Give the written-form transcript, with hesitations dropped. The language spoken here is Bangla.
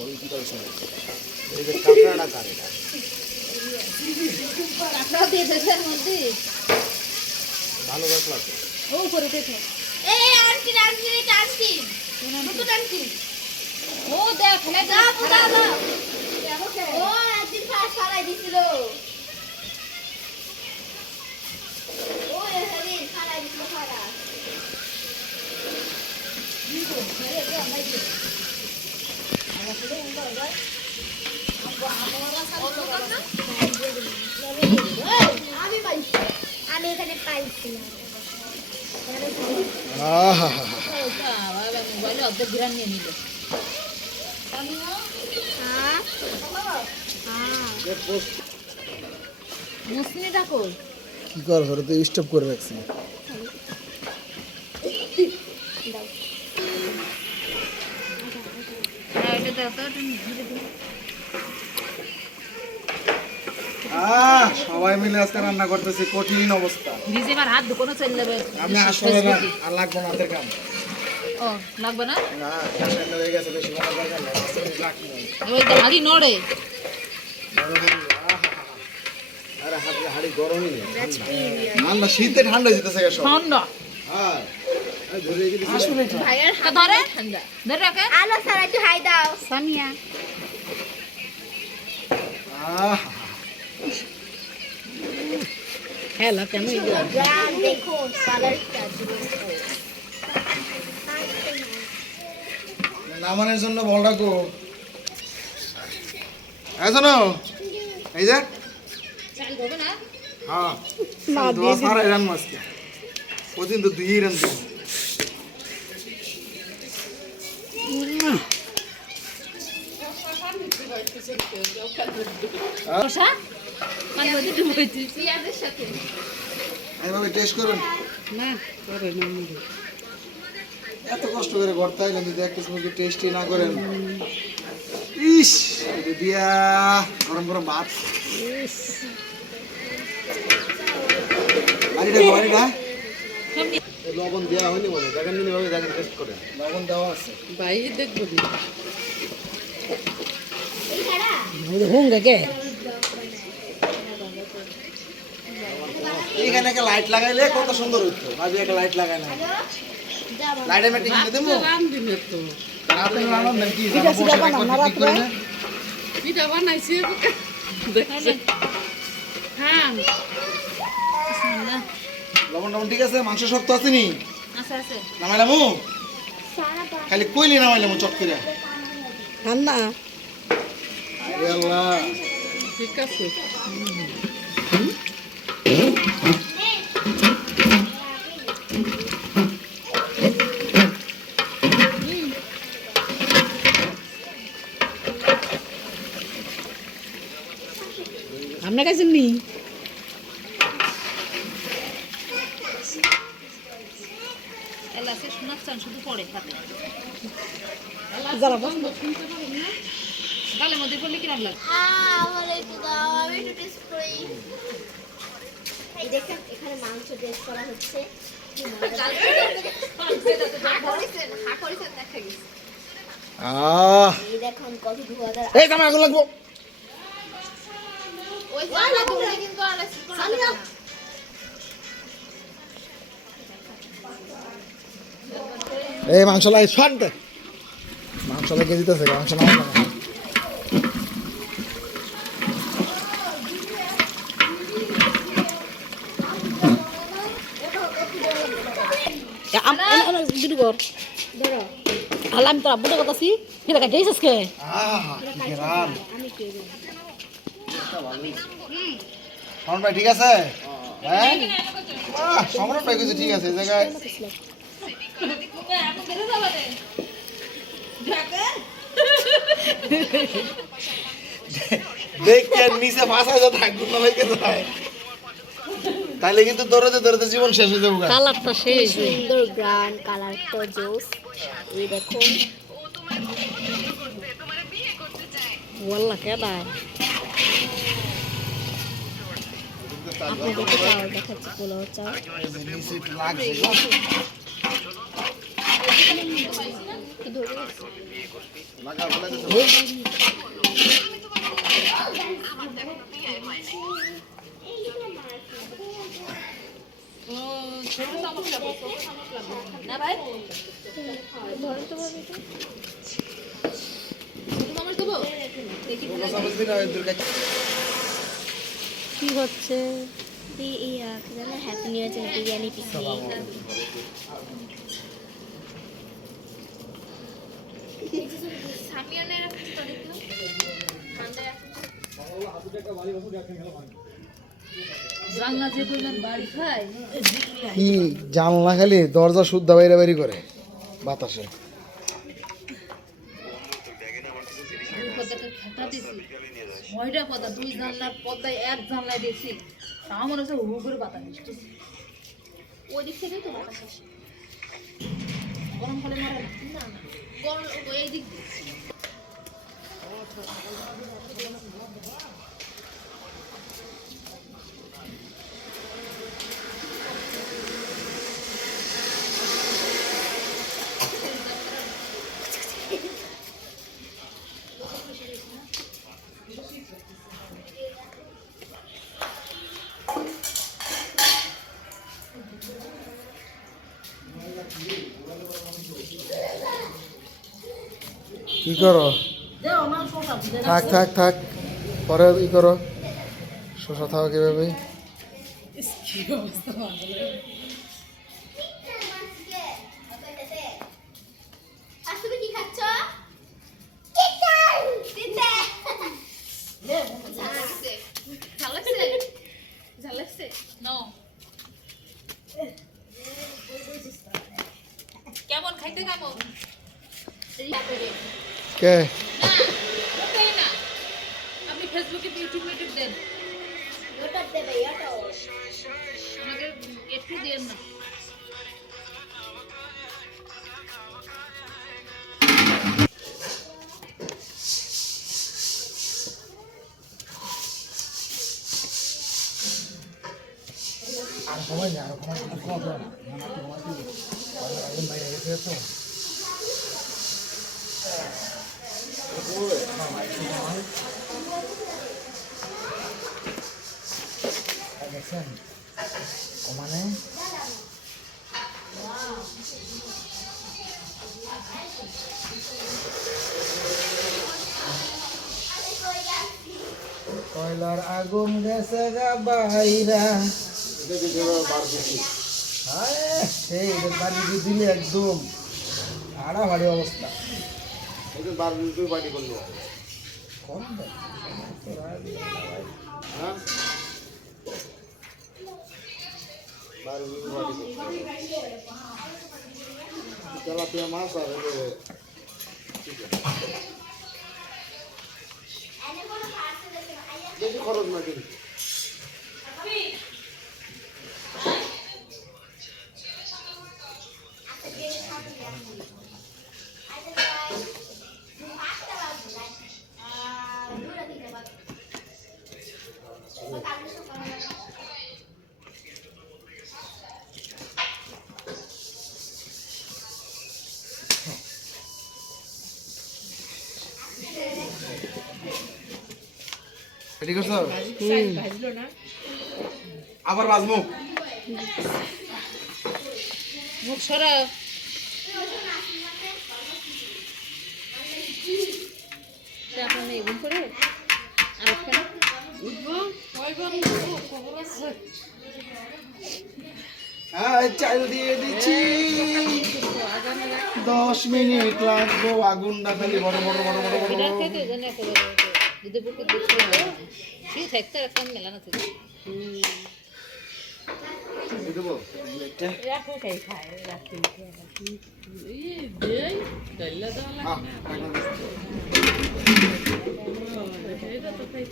এই যে কাঁকড়াটা কার এটা? কাঁকড়া দিয়ে দেশের মধ্যে ভালো কাঁকড়া তো। ও উপরে উঠেছে। এই আনছি আনছি এটা আনছি নতুন আনছি ও দেখ ফেলে দাও দাও দাও দেখো কে ও একদিন ফার্স্ট ফালাই দিছিল ও এদিন ফালাই দিছিল ফারা আমি পাইছি আমি এখানে পাইছিলাম আহা বাবা মোবাইলে অর্ধেক গ্রাম নিয়ে নিল হ্যাঁ মুসলিম ডাকো কি কর ধরে তো স্টপ করে রাখছি। এটা দাও তো ধীরে ধীরে সবাই মিলে আজকে রান্না করতেছি, কঠিন অবস্থা। ভিজে আমার হাত দুকোনো চলে যাবে আমি আসলে না আর লাগবো না হাতের কাম। ও লাগবে না না গ্যাস হয়ে গেছে, বেশি ভালো দরকার নাই, লাগবে না। ওই তো হাড়ি নড়ে আরে হাড়ি গরমই নেই, ঠান্ডা শীতে ঠান্ডা যেতেছে সব। ঠান্ডা হ্যাঁ ধরে রেখে দিছি আসলে ভাইয়ের তা ধরে ধরে রাখে আলো সারা একটু হাই দাও সামিয়া হ্যালো কেন ব্রান্ড দেখো কালারটা নামানোর জন্য বলটা কো এজনো এই যে চাল হবে না হ্যাঁ দোয়া সারা রান মাসকে ওদিন তো দুই রান দিই কষা মানে ওই তো বইছি পেঁয়াজের সাথে এইভাবে টেস্ট করুন না করে না এত কষ্ট করে করতে হয় কিন্তু একটা সময় টেস্টই না করেন ইস এটা দিয়া গরম গরম ভাত বাড়িটা লবণ দেওয়া হয়নি বলে দেখেন নি ভাবে দেখেন টেস্ট করেন লবণ দেওয়া আছে ভাই দেখবো এই ছাড়া হোঙ্গে কে এইখানে একটা লাইট লাগাইলে কত সুন্দর হতো ভাবি একটা লাইট লাগাই না লাইটে মেটে কিনে দেবো রাতে রান্না নাকি কি জানো বসে একবার ঠিক করে না পিঠা বানাইছি দেখছেন হ্যাঁ লবণ টবণ ঠিক আছে মাংস শক্ত আছে নি আছে আছে নামাইলামু সারা খালি কইলি নামাইলামু চট করে ঠান্ডা আরে আল্লাহ ঠিক আছে আপনার কাছে নেই এলাচে শোনাচ্ছেন শুধু পড়ে হাতে যারা পছন্দ শুনতে পারেন না গালের মধ্যে পড়লে কিরম লাগে আমার একটু দাও আমি একটু টেস্ট করি এই দেখেন এখানে মাংস টেস্ট করা হচ্ছে এই দেখুন কত ধোয়াদার এই কামে আগুন লাগবো ওই জায়গা ধরে কিন্তু আর এই মাংস লাই শান্তে মাংস লাগে দিতেছে মাংস নামাই না আমি তোর আব্বুটা কথা আছি ফিরে কাটে কে আহা কি রান শরণ ভাই ঠিক আছে হ্যাঁ শরণ ভাই কিছু ঠিক আছে এই জায়গায় দেখতে নিচে ফাঁসা যা থাকবে না লাগে যায় তাহলে কিন্তু দৌড়াতে দৌড়াতে জীবন শেষ হয়ে যাবে কালারটা শেষ সুন্দর গ্রান কালারটা জোস এই দেখুন ওয়াল্লা কেডা আপনাদেরকে চাল দেখাচ্ছি পোলাও চাল নিচে একটু লাগছে কি ধরে লাগা বলে দিছো ও ছোট চামচ লাগবে না ভাই ধরো তো ভাবি তো। ছোট চামচ দেবো দেখি কোন সমস্যা দিন এদের কাছে কি হচ্ছে হ্যাপি নিউ ইয়ার বিরিয়ানি পিসি সামিয়ানের তো দেখো ঠান্ডা জানলা যে কইলেন বাড়ি খায় কি জানলা খালি দরজা শুদ্ধ বাইরে বাইরে করে বাতাসে দুই পদাকে খাতা দিছি ছয়টা পদা দুই জানলার পদায় এক জানলায় দিয়েছি তাও মনে হচ্ছে হু করে বাতাস আসতেছে ওই দিক থেকেই তো বাতাস আসে গরম হলে মারে না না গরম এই দিক দিয়ে। কি করো দেও না শোটা থাক থাক থাক পরে ই করো শসা খাওয়া কিভাবে কি অবস্থা বাংলা আর তুমি কি খাচ্ছ তিতে ঝাল লাগছে ঝাল লাগছে নো কেমন খাইতে কেমন কে না ওটাই না আপনি ফেসবুকে ইউটিউব দেন ওটা দেবে এটা আমাকে একটু দেন না আর সময় নেই আর সময় বাইরে গেছে তো দেখছেন মানে কয়লার আগুন গেছে গা বাইরা সেই বাড়ি দিলে একদম হাড়াহাড়ি অবস্থা কম তেলাপিয়া মাছ আর বেশি খরচ না কিন্তু রেডি করছো ভাজলো না আবার বাজমু মুখ সরা এখন এগুন করে আর একটা উঠবো কয়বার খবর আছে হ্যাঁ চাল দিয়ে দিচ্ছি 10 মিনিট লাগবো আগুনটা খালি বড় বড় বড় বড় বড় এটা খেতে জানি করে যদি বুকে দেখতে ঠিক থাকতে একটা মেলানো থেকে দেবো এটা রাখো খাই খায় রাখি এই দেই ডাইলা দাও লাগে না এটা তো খাই